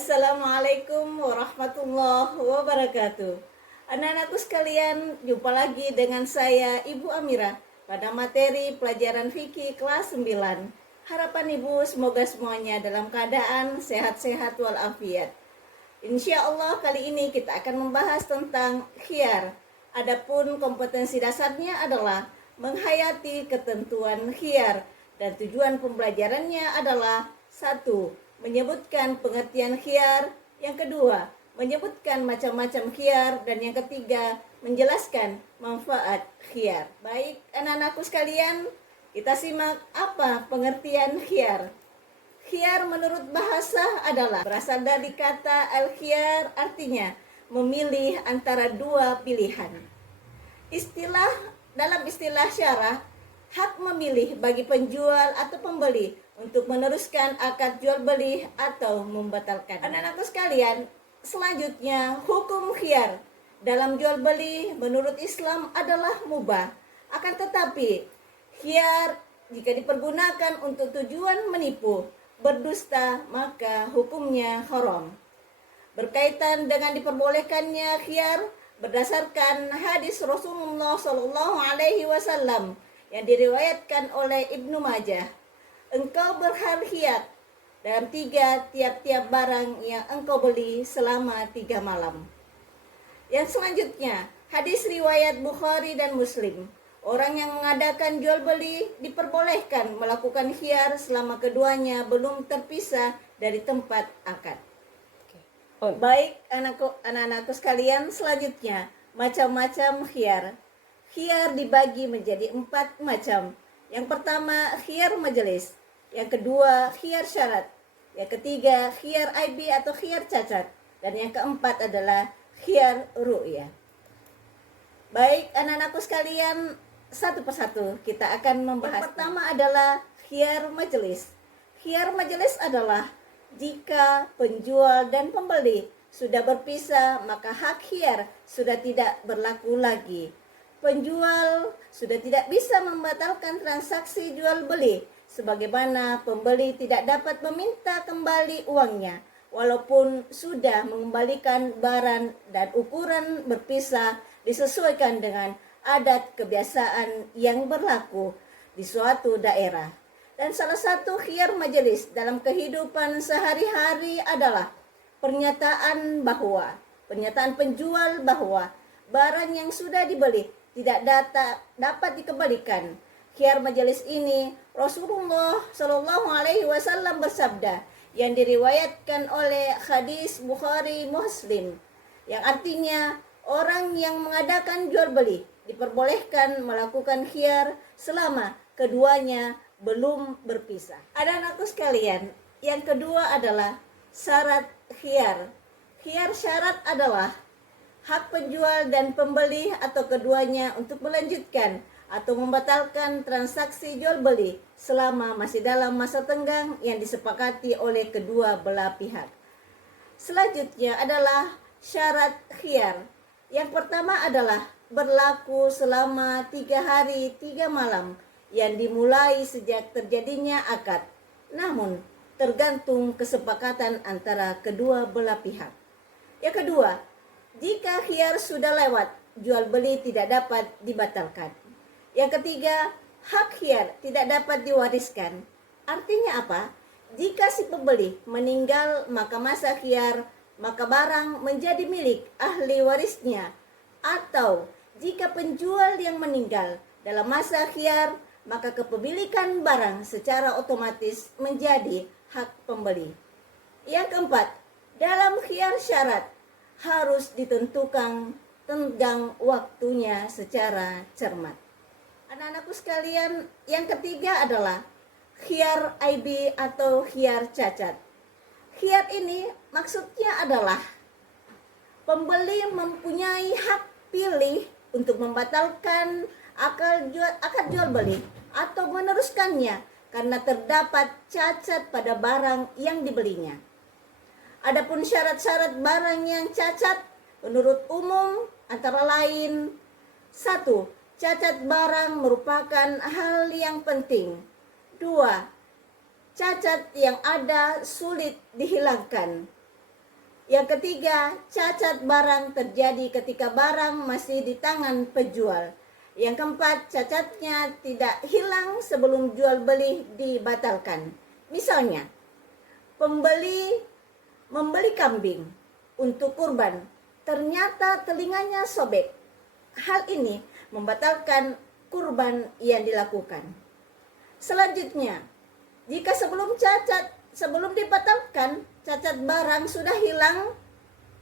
Assalamualaikum warahmatullahi wabarakatuh. Anak-anakku sekalian, jumpa lagi dengan saya Ibu Amira pada materi pelajaran fikih kelas 9. Harapan Ibu semoga semuanya dalam keadaan sehat-sehat walafiat. Insya Allah kali ini kita akan membahas tentang khiyar. Adapun kompetensi dasarnya adalah menghayati ketentuan khiyar dan tujuan pembelajarannya adalah 1. Menyebutkan pengertian khiyar, yang kedua menyebutkan macam-macam khiyar, dan yang ketiga menjelaskan manfaat khiyar. Baik anak-anakku sekalian, kita simak apa pengertian khiyar. Khiyar menurut bahasa adalah berasal dari kata al-khiyar, artinya memilih antara dua pilihan. Dalam istilah syarah, hak memilih bagi penjual atau pembeli untuk meneruskan akad jual beli atau membatalkan. Anak-anakku sekalian, selanjutnya hukum khiyar dalam jual beli menurut Islam adalah mubah. Akan tetapi khiyar jika dipergunakan untuk tujuan menipu, berdusta, maka hukumnya haram. Berkaitan dengan diperbolehkannya khiyar berdasarkan hadis Rasulullah SAW yang diriwayatkan oleh Ibnu Majah. Engkau berkhiyar dalam 3 tiap-tiap barang yang engkau beli selama 3 malam. Yang selanjutnya, hadis riwayat Bukhari dan Muslim. Orang yang mengadakan jual beli diperbolehkan melakukan khiyar selama keduanya belum terpisah dari tempat akad. Baik anak-anakku sekalian, selanjutnya macam-macam khiyar. Khiyar dibagi menjadi 4 macam. Yang pertama khiyar majelis, yang kedua khiyar syarat, yang ketiga khiyar aib atau khiyar cacat, dan yang keempat adalah khiyar ru'yah. Baik anak-anakku sekalian, satu persatu kita akan membahas. Yang pertama adalah khiyar majelis. Khiyar majelis adalah jika penjual dan pembeli sudah berpisah, maka hak khiyar sudah tidak berlaku lagi. Penjual sudah tidak bisa membatalkan transaksi jual beli, sebagaimana pembeli tidak dapat meminta kembali uangnya walaupun sudah mengembalikan barang dan ukuran berpisah disesuaikan dengan adat kebiasaan yang berlaku di suatu daerah. Dan salah satu khiyar majelis dalam kehidupan sehari-hari adalah pernyataan penjual bahwa barang yang sudah dibeli tidak dapat dikembalikan. Khiyar majelis ini Rasulullah SAW bersabda yang diriwayatkan oleh hadis Bukhari Muslim, yang artinya orang yang mengadakan jual beli diperbolehkan melakukan khiyar selama keduanya belum berpisah. Anak-anakku sekalian, yang kedua adalah syarat khiyar. Khiyar syarat adalah hak penjual dan pembeli atau keduanya untuk melanjutkan atau membatalkan transaksi jual beli selama masih dalam masa tenggang yang disepakati oleh kedua belah pihak. Selanjutnya adalah syarat khiyar. Yang pertama adalah berlaku selama 3 hari 3 malam yang dimulai sejak terjadinya akad, namun tergantung kesepakatan antara kedua belah pihak. Yang kedua, jika khiyar sudah lewat, jual beli tidak dapat dibatalkan. Yang ketiga, hak khiyar tidak dapat diwariskan. Artinya apa? Jika si pembeli meninggal, maka masa khiyar, maka barang menjadi milik ahli warisnya. Atau jika penjual yang meninggal dalam masa khiyar, maka kepemilikan barang secara otomatis menjadi hak pembeli. Yang keempat, dalam khiyar syarat harus ditentukan tenggang waktunya secara cermat. Anak-anakku sekalian, yang ketiga adalah khiyar aib atau khiyar cacat. Khiyar ini maksudnya adalah pembeli mempunyai hak pilih untuk membatalkan akad jual beli atau meneruskannya karena terdapat cacat pada barang yang dibelinya. Adapun syarat-syarat barang yang cacat menurut umum antara lain: 1. Cacat barang merupakan hal yang penting. 2. Cacat yang ada sulit dihilangkan. Yang ketiga, cacat barang terjadi ketika barang masih di tangan penjual. Yang keempat, cacatnya tidak hilang sebelum jual beli dibatalkan. Misalnya, pembeli membeli kambing untuk kurban, ternyata telinganya sobek. Hal ini membatalkan kurban yang dilakukan. Selanjutnya, jika sebelum dibatalkan cacat barang sudah hilang,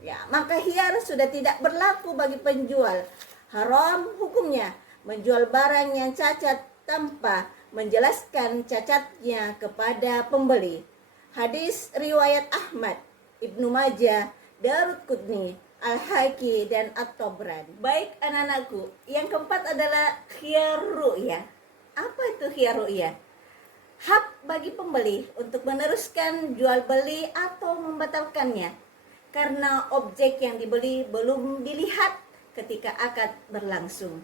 ya maka khiyar sudah tidak berlaku bagi penjual. Haram hukumnya menjual barang yang cacat tanpa menjelaskan cacatnya kepada pembeli. Hadis riwayat Ahmad, Ibnu Majah, Daruqutni, Al-Haki, dan At-Tabrani. Baik anak-anakku, yang keempat adalah khiyar ru'yah. Apa itu khiyar ru'yah? Hak bagi pembeli untuk meneruskan jual beli atau membatalkannya karena objek yang dibeli belum dilihat ketika akad berlangsung.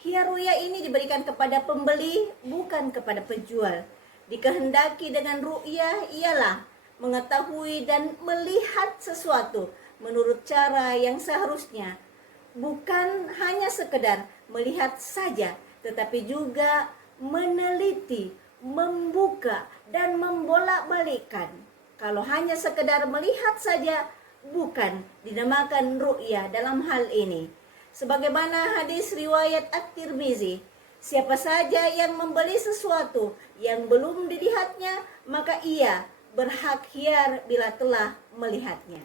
Khiyar ru'yah ini diberikan kepada pembeli, bukan kepada penjual. Dikehendaki dengan ru'yah ialah mengetahui dan melihat sesuatu menurut cara yang seharusnya, bukan hanya sekedar melihat saja, tetapi juga meneliti, membuka, dan membolak-balikkan. Kalau hanya sekedar melihat saja, bukan dinamakan ru'yah dalam hal ini. Sebagaimana hadis riwayat At-Tirmizi, siapa saja yang membeli sesuatu yang belum dilihatnya, maka ia berhak khiyar bila telah melihatnya.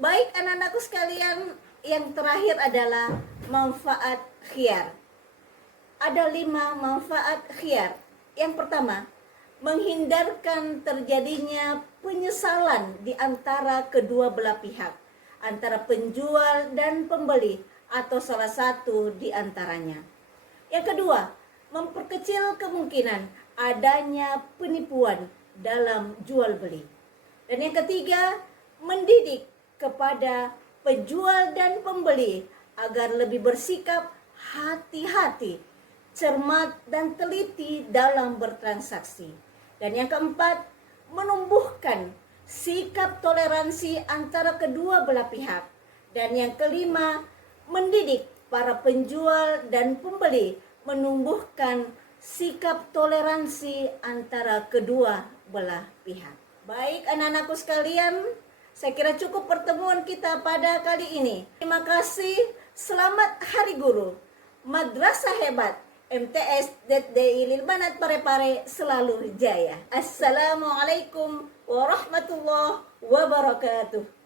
Baik anak-anakku sekalian, yang terakhir adalah manfaat khiyar. Ada 5 manfaat khiyar. Yang pertama, menghindarkan terjadinya penyesalan di antara kedua belah pihak, antara penjual dan pembeli atau salah satu di antaranya. Yang kedua, memperkecil kemungkinan adanya penipuan dalam jual beli. Dan yang ketiga, mendidik kepada penjual dan pembeli agar lebih bersikap hati-hati, cermat dan teliti dalam bertransaksi. Dan yang keempat, menumbuhkan sikap toleransi antara kedua belah pihak. Dan yang kelima, mendidik para penjual dan pembeli menumbuhkan sikap toleransi antara kedua belah pihak. Baik anak-anakku sekalian, saya kira cukup pertemuan kita pada kali ini. Terima kasih, selamat Hari Guru. Madrasah hebat, MTS DDI Lilbanat Parepare selalu jaya. Assalamualaikum warahmatullahi wabarakatuh.